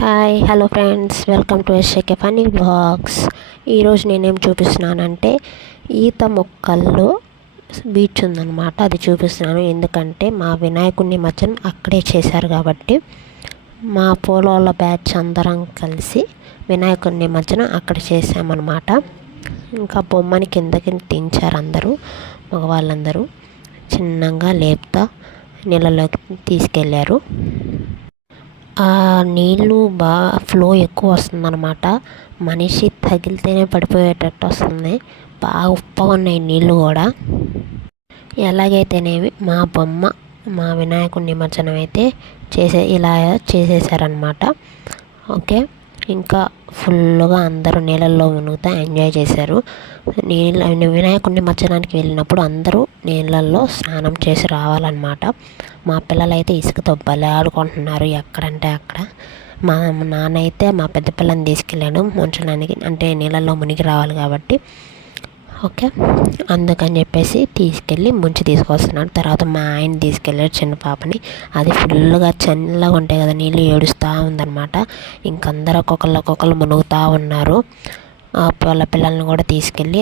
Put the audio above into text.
Hi hello friends, welcome to SAK funny vlogs. ఈరోజు నేనేం చూపిస్తున్నానంటే ఈత మొక్కల్లో బీచ్ ఉందన్నమాట. అది చూపిస్తున్నాను ఎందుకంటే మా వినాయకుడి నిమజ్జనం అక్కడే చేశారు కాబట్టి మా పోలోల బ్యాచ్ అందరం కలిసి వినాయకుడి నిమజ్జనం అక్కడ చేసామన్నమాట. ఇంకా బొమ్మని కిందకి దించారు అందరూ, మగవాళ్ళందరూ చిన్నగా లేపుతా నీళ్ళలోకి తీసుకెళ్ళారు. ఆ నీళ్ళు బాగా ఫ్లో ఎక్కువ వస్తుందన్నమాట. మనిషి తగిలితేనే పడిపోయేటట్టు వస్తుంది. బాగా ఉప్పగా ఉన్నాయి నీళ్ళు కూడా. ఎలాగైతేనేమి మా వినాయకుడి నిమజ్జనం అయితే ఇలా చేసేసారనమాట. ఓకే, ఇంకా ఫుల్గా అందరూ నీళ్ళల్లో మునుగుతా ఎంజాయ్ చేశారు. వినాయకుడి నిమజ్జనానికి వెళ్ళినప్పుడు అందరూ నీళ్ళల్లో స్నానం చేసి రావాలన్నమాట. మా పిల్లలైతే ఇసుకతో భలే ఆడుకుంటున్నారు ఎక్కడంటే అక్కడ. మా నాన్న అయితే మా పెద్ద పిల్లని తీసుకెళ్ళాడు ముంచడానికి, అంటే నీళ్ళల్లో మునిగి రావాలి కాబట్టి. ఓకే, అందుకని చెప్పేసి తీసుకెళ్ళి ముంచి తీసుకొస్తున్నాడు. తర్వాత మా ఆయన తీసుకెళ్ళాడు చిన్న పాపని. అది ఫుల్గా చల్లగా ఉంటాయి కదా నీళ్ళు, ఏడుస్తూ ఉందన్నమాట. ఇంకందరూ ఒక్కొక్కళ్ళు మునుగుతూ ఉన్నారు. వాళ్ళ పిల్లల్ని కూడా తీసుకెళ్ళి